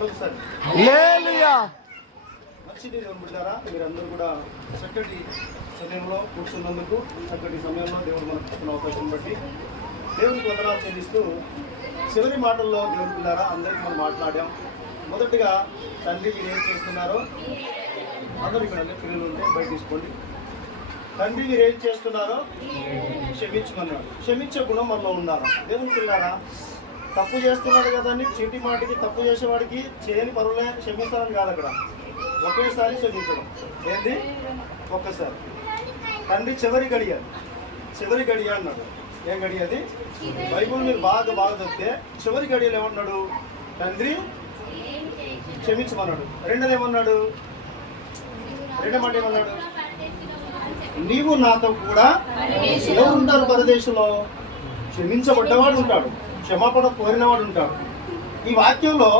మరొకసారి హల్లెలూయా. మంచిది దేవుని బిడ్డారా, మీరందరూ కూడా చక్కటి సమయంలో కూర్చున్నందుకు, చక్కటి సమయంలో దేవుడు మనకు ఇస్తున్న అవకాశం బట్టి దేవునికి వందనాలు చెల్లిస్తూ చివరి మాటల్లో దేవుని బిడ్డారా అందరికీ మనం మాట్లాడాం. మొదటిగా తండ్రి మీరు ఏం చేస్తున్నారో అందరూ ఇక్కడ పిల్లలు ఉంటే బయట తీసుకోండి. తండ్రి మీరు ఏం చేస్తున్నారో క్షమించమన్నాడు. క్షమించే గుణం మనలో ఉండాలి. దేవుని పిల్లారా, తప్పు చేస్తున్నాడు కదండి, చీటి మాటికి తప్పు చేసేవాడికి చేయని పరువులే క్షమిస్తారని కాదు, అక్కడ ఒకేసారి క్షమించడం. ఏంటి? ఒక్కసారి. తండ్రి చివరి గడియ అన్నాడు. ఏం గడియ అది? బైబుల్ మీరు బాగా చదివితే చివరి గడియలు ఏమన్నాడు? తండ్రి క్షమించమన్నాడు. రెండోది ఏమన్నాడు? రెండో మాట ఏమన్నాడు? నీవు నాతో కూడా ఎవరు ఉంటారు పరదేశంలో? క్షమించబడ్డవాడు ఉంటాడు, క్షమాపణ కోరినవాడు ఉంటాడు. ఈ వాక్యంలో